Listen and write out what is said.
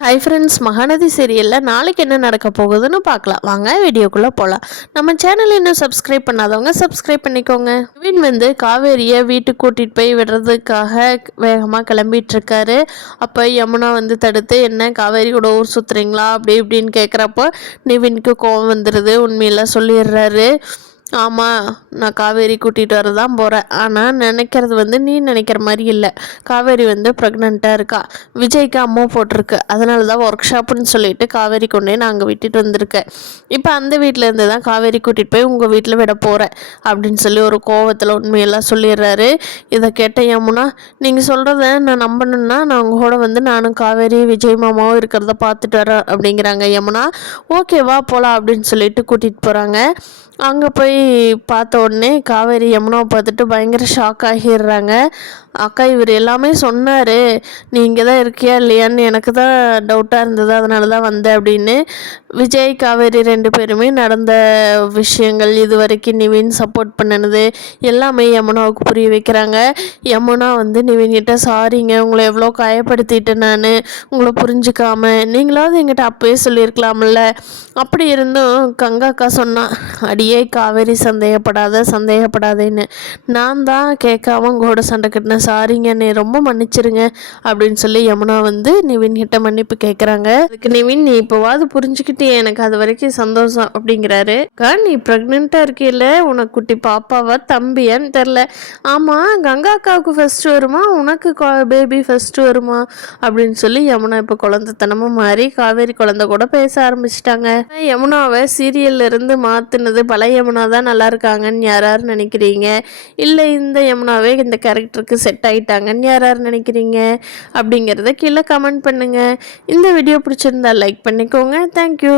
Hi friends, Mahanadi சீரியலில் நாளைக்கு என்ன நடக்க போகுதுன்னு பார்க்கலாம். வாங்க வீடியோக்குள்ளே போகலாம். நம்ம சேனல் இன்னும் சப்ஸ்கிரைப் பண்ணாதவங்க சப்ஸ்கிரைப் பண்ணிக்கோங்க. நவீன் வந்து காவேரியை வீட்டுக்கு கூட்டிகிட்டு போய் விடுறதுக்காக வேகமாக கிளம்பிட்டுருக்காரு. அப்போ யமுனா வந்து தடுத்து, என்ன காவேரி கூட ஊர் சுற்றுறீங்களா அப்படி இப்படின்னு கேட்குறப்போ நிவினுக்கு கோவம் வந்துடுது. உண்மையெல்லாம் சொல்லிடுறாரு. ஆமாம், நான் காவேரி கூட்டிகிட்டு வர தான் போகிறேன். ஆனால் நினைக்கிறது வந்து நீ நினைக்கிற மாதிரி இல்லை. காவேரி வந்து ப்ரெக்னெண்ட்டாக இருக்கா. விஜய்க்கு அம்மா போட்டிருக்கு. அதனால தான் ஒர்க் ஷாப்புன்னு சொல்லிட்டு காவேரி கொண்டே நான் அங்கே விட்டுட்டு வந்திருக்கேன். இப்போ அந்த வீட்டிலேருந்து தான் காவேரி கூட்டிகிட்டு போய் உங்கள் வீட்டில் விட போகிறேன் அப்படின்னு சொல்லி ஒரு கோவத்தில் உண்மையெல்லாம் சொல்லிடுறாரு. இதை கேட்ட யமுனா, நீங்கள் சொல்கிறத நான் நம்பணுன்னா நான் உங்கள் கூட வந்து நானும் காவேரி விஜய் மாமாவும் இருக்கிறத பார்த்துட்டு வரேன் அப்படிங்கிறாங்க யமுனா. ஓகேவா போகலாம் அப்படின்னு சொல்லிட்டு கூட்டிகிட்டு போகிறாங்க. அங்கே போய் பார்த்த உடனே காவேரி யமுனாவை பார்த்துட்டு பயங்கர ஷாக் ஆகிடுறாங்க. அக்கா, இவர் எல்லாமே சொன்னார், நீ இங்கே தான் இருக்கியா இல்லையான்னு எனக்கு தான் டவுட்டாக இருந்தது, அதனால தான் வந்தேன் அப்படின்னு. விஜய் காவேரி 2 பேருமே நடந்த விஷயங்கள், இது வரைக்கும் நிவின் சப்போர்ட் பண்ணினது எல்லாமே யமுனாவுக்கு புரிய வைக்கிறாங்க. யமுனா வந்து நிவின்கிட்ட, சாரிங்க, உங்களை எவ்வளோ காயப்படுத்திட்டேன் நான், உங்களை புரிஞ்சுக்காம, நீங்களாவது எங்கிட்ட அப்போயே சொல்லியிருக்கலாம்ல. அப்படி இருந்தும் கங்காக்கா சொன்னான், அடியே காவேரி சந்தேகப்படாதேன்னு. நான் தான் கேட்காம உங்களோட சண்டை கட்டினேன், சாரிங்க, நீ ரொம்ப மன்னிச்சிருங்க அப்படின்னு சொல்லி யமுனா வந்து நிவின் கிட்ட மன்னிப்பு கேட்குறாங்க. அதுக்கு நிவின், நீ இப்போவாது புரிஞ்சுக்கிட்டே, எனக்கு அது வரைக்கும் சந்தோஷம் அப்படிங்கிறாரு. நீ ப்ரெக்னெண்ட்டாக இருக்கையில் உனக்கு குட்டி பாப்பாவா தம்பியான்னு தெரில. ஆமாம், கங்கா அக்காவுக்கு ஃபஸ்ட்டு வருமா, உனக்கு பேபி ஃபஸ்ட்டு வருமா அப்படின்னு சொல்லி யமுனா இப்போ குழந்தைத்தனமாக மாறி காவேரி குழந்தை கூட பேச ஆரம்பிச்சிட்டாங்க. யமுனாவை சீரியல்ல இருந்து மாற்றினது பழைய யமுனா தான் நல்லா இருக்காங்கன்னு யாராரு நினைக்கிறீங்க, இல்லை இந்த யமுனாவே இந்த கேரக்டருக்கு செட் ஆகிட்டாங்கன்னு யாராரு நினைக்கிறீங்க அப்படிங்கிறத கீழே கமெண்ட் பண்ணுங்கள். இந்த வீடியோ பிடிச்சிருந்தா லைக் பண்ணிக்கோங்க. தேங்க்யூ.